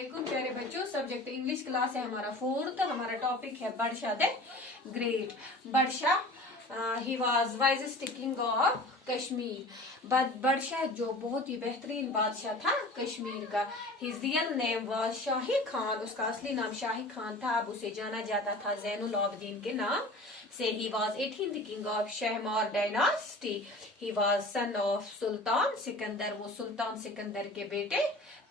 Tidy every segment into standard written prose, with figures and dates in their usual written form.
वालेकुम प्यारे बच्चों। सब्जेक्ट इंग्लिश क्लास है हमारा 4th। हमारा टॉपिक है बादशाह द ग्रेट। बादशाह he was wisest king of Kashmir. बादशाह जो बहुत ही बेहतरीन बादशाह था कश्मीर का। हिज रियल नेम वाज शाही खान। उसका असली नाम शाही खान था। अब उसे जाना जाता था जैनुल आबदीन के नाम से। He was 18th king of Shahmir dynasty. He was son of Sultan Sikandar. वो सुल्तान सिकंदर के बेटे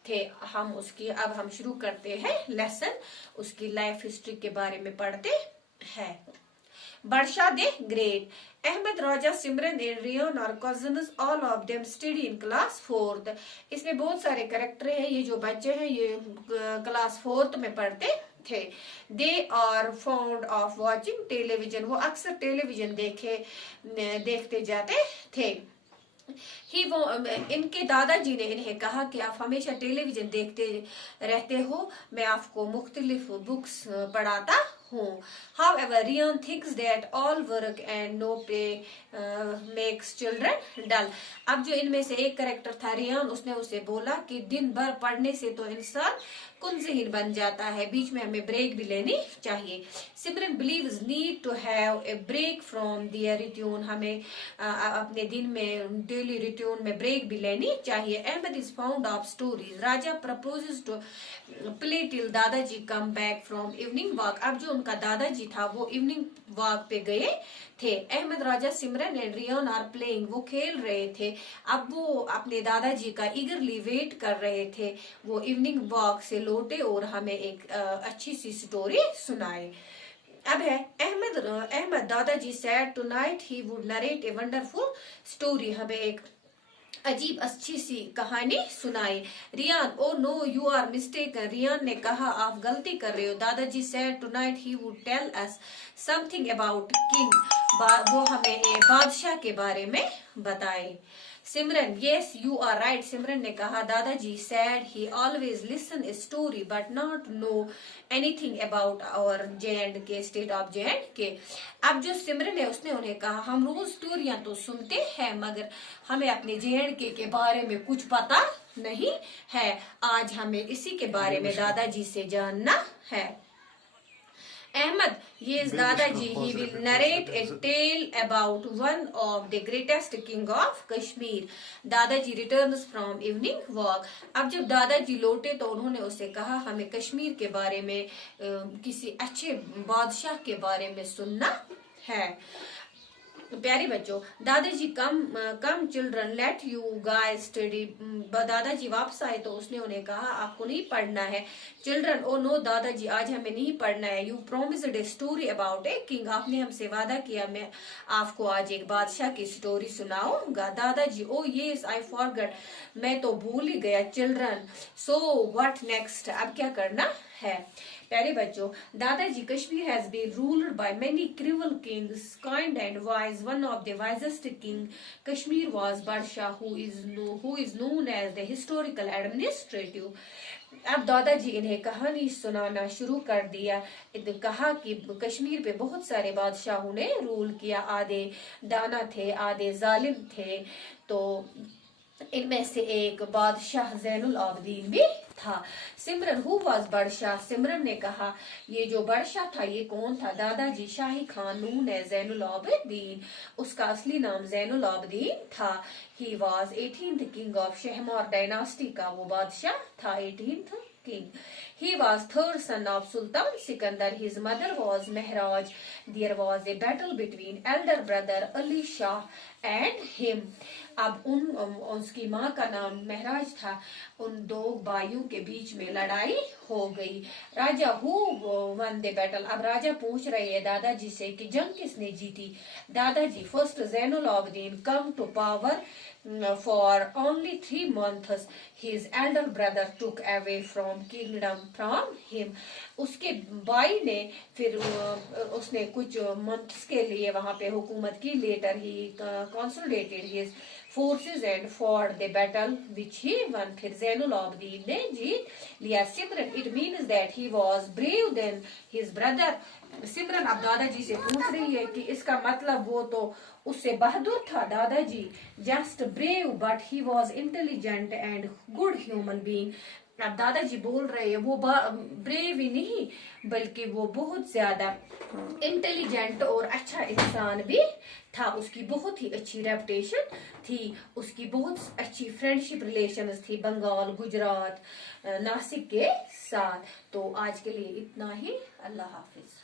थे। अब हम शुरू करते हैं लेसन। उसकी लाइफ हिस्ट्री के बारे में पढ़ते हैं। बादशाह the great. Ahmad Raja Simran and Riyan are cousins. All of them study in class 4th। इसमें बहुत सारे कैरेक्टर हैं। ये जो बच्चे हैं ये क्लास 4th में पढ़ते थे। They are found of watching television. वो अक्सर टेलीविजन देखते जाते थे। इनके दादाजी ने इन्हें कहा कि आप हमेशा टेलीविजन देखते रहते हो, मैं आपको मुख्तलिफ बुक्स पढ़ाता हूँ। However, Rian thinks that all work and no pay makes children dull. अब जो इनमें से एक कैरेक्टर था रियान, उसने उसे बोला कि दिन भर पढ़ने से तो इंसान कुंज़हीन बन जाता है, बीच में हमें ब्रेक भी लेनी चाहिए। सिमरन believes need to have a break from their routine. हमें अपने दिन में डेली रूटीन में ब्रेक भी लेनी चाहिए। Ahmed is found of stories. Raja proposes to play till Dadaji come back from evening walk. अब जो उनका दादाजी था वो इवनिंग वॉक पे गए थे। Ahmad Raja Simran and Riyan are playing. वो खेल रहे थे। अब वो अपने दादाजी का ईगरली वेट कर रहे थे। वो इवनिंग वॉक से लौटे और हमें एक अच्छी सी स्टोरी सुनाए। अब है अहमद दादाजी said tonight he would narrate a wonderful story. हमें एक अजीब अच्छी सी कहानी सुनाई। Riyan oh no you are mistaken. Riyan ने कहा आप गलती कर रहे हो। दादाजी said tonight he would tell us something about king. वो हमें एक बादशाह के बारे में बताए। Simran yes you are right. Simran ने कहा दादाजी said he always listen a story but not know anything about our J&K state of J&K। अब जो सिमरन है उसने उन्हें कहा हम रोज स्टोरियां तो सुनते हैं मगर हमें अपने J&K के बारे में कुछ पता नहीं है। आज हमें इसी के बारे में दादाजी से जानना है। Ahmed, yes, Dadaji, he will narrate a tale about one of the greatest king of Kashmir. दादाजी returns from evening walk. अब जब दादाजी लौटे तो उन्होंने उसे कहा हमें कश्मीर के बारे में किसी अच्छे बादशाह के बारे में सुनना है। प्यारे बच्चों, Dadaji come children let you guys study. Dadaji वापस आए तो उसने उन्हें कहा आपको नहीं पढ़ना है। चिल्ड्रन ओ नो दादाजी आज हमें नहीं पढ़ना है। You promised a story about a king. आपने हमसे वादा किया मैं आपको आज एक बादशाह की स्टोरी सुनाऊंगा। दादाजी ओ यस आई फॉरगॉट। मैं तो भूल ही गया। Children so what next. अब क्या करना है। प्यारे बच्चों, Dadaji Kashmir has been ruled by many cruel kings kind and wise. One of the wisest king Kashmir was बादशाह who is known as the historical administrative. अब दादाजी इन्हें कहानी सुनाना शुरू कर दिया। कहा कि कश्मीर पे बहुत सारे बादशाहों ने रूल किया। आधे दाना थे आधे जालिम थे। तो इनमें से एक बादशाह जैनुल आबदीन भी था। सिमरन हु वाज बादशाह। सिमरन ने कहा ये जो बादशाह था ये कौन था। दादाजी शाही खान नून है जैनुल आबदीन। उसका असली नाम जैनुल आबदीन था। He was 18th king of Shahmir dynasty का वो बादशाह था। 18th king. He was third son of Sultan Sikandar. His mother was Mehraj. There was a battle between elder brother Ali Shah and him. अब उसकी माँ का नाम महराज था। उन दो भाइयों के बीच में लड़ाई हो गई। राजा हु वन द बैटल। अब राजा पूछ रहे हैं दादाजी से कि जंग किसने जीती। दादाजी first Zainul Abidin come to power for only 3 months. His elder brother took away from kingdom from him. उसके भाई ने फिर उसने कुछ मंथ्स के लिए वहां पे हुकूमत की। Letter he consolidated his forces and fought the battle which he won. फिर जैनुल आबदीन ने जीत लिया। सिमरन it means that he was brave than his brother. सिमरन अब दादाजी से पूछ रही है कि इसका मतलब वो तो उससे बहादुर था। दादाजी just brave but he was intelligent and good human being. अब दादाजी बोल रहे हैं वो ब्रेव ही नहीं बल्कि वो बहुत ज्यादा इंटेलिजेंट और अच्छा इंसान भी था। उसकी बहुत ही अच्छी रेपुटेशन थी, उसकी बहुत अच्छी फ्रेंडशिप रिलेशंस थी बंगाल, गुजरात, नासिक के साथ। तो आज के लिए इतना ही। अल्लाह हाफिज।